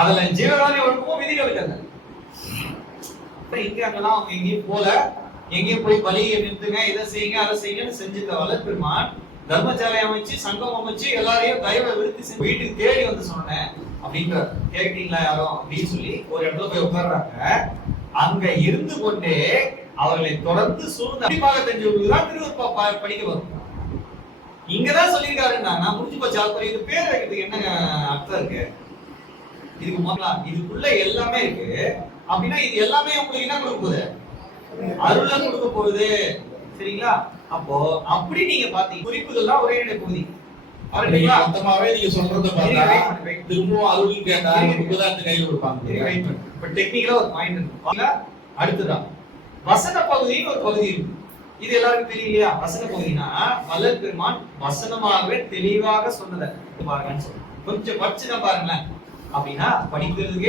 அதுல ஜீவகாரணி ஒழுக்கமும் விதிகளுக்கு அல்ல இப்ப இங்க அங்கெல்லாம் அவங்க எங்கேயும் போல எங்கேயும் போய் பலியை நிறுத்துங்க இதை செய்யுங்க அதை செய்யுங்கன்னு செஞ்சுக்க வளர்ப்பெருமான் தர்மசாலை அமைச்சு சங்கம் அமைச்சு எல்லாரையும் தயவை விருத்தி செஞ்சு வீட்டுக்கு தேடி வந்து சொன்னேன். அப்படின்ற கேட்டீங்களா யாரும் அப்படின்னு சொல்லி ஒரு இடத்துல போய் உட்கார்றாங்க. அங்க இருந்து கொண்டே அவர்களை தொடர்ந்து சூழ்ந்து கண்டிப்பாக தெரிஞ்சவங்களுக்கு தான் திருவருப்பா படிக்க வரும். இங்கதான் சொல்லியிருக்காருன்னா நான் முடிஞ்சு போச்சு அது இது பேர் வைக்கிறதுக்கு என்ன அர்த்தம் இருக்கு? இதுக்கு முதல்ல இதுக்குள்ள எல்லாமே இருக்கு. அப்படின்னா இது எல்லாமே உங்களுக்கு என்ன கொடுக்க போகுது? அருள கொடுக்க போகுது. சரிங்களா? அப்போ அப்படி நீங்க பாத்தீங்க குறிப்புகள்லாம் ஒரே இட பகுதி? மொத்தமாவே நீங்க சொல்றத பார்த்தா. திரும்பவும் அருள் கேட்டா கையில சரி, கொடுப்பாங்க. இப்ப டெக்னிக்கலா ஒரு பாயிண்ட் இருக்கு? அடுத்ததான் வசன பகுதின்னு ஒரு பகுதி இருக்கு. இது எல்லாருக்கும் தெரியலையா? வசன பகுதினா மலர் பெருமான் வசனமாகவே தெளிவாக சொன்னதை. பாருங்கன்னு சொல்றேன் கொஞ்சம் படிச்சுதான் பாருங்களேன். அப்படின்னா படிக்கிறதுக்கே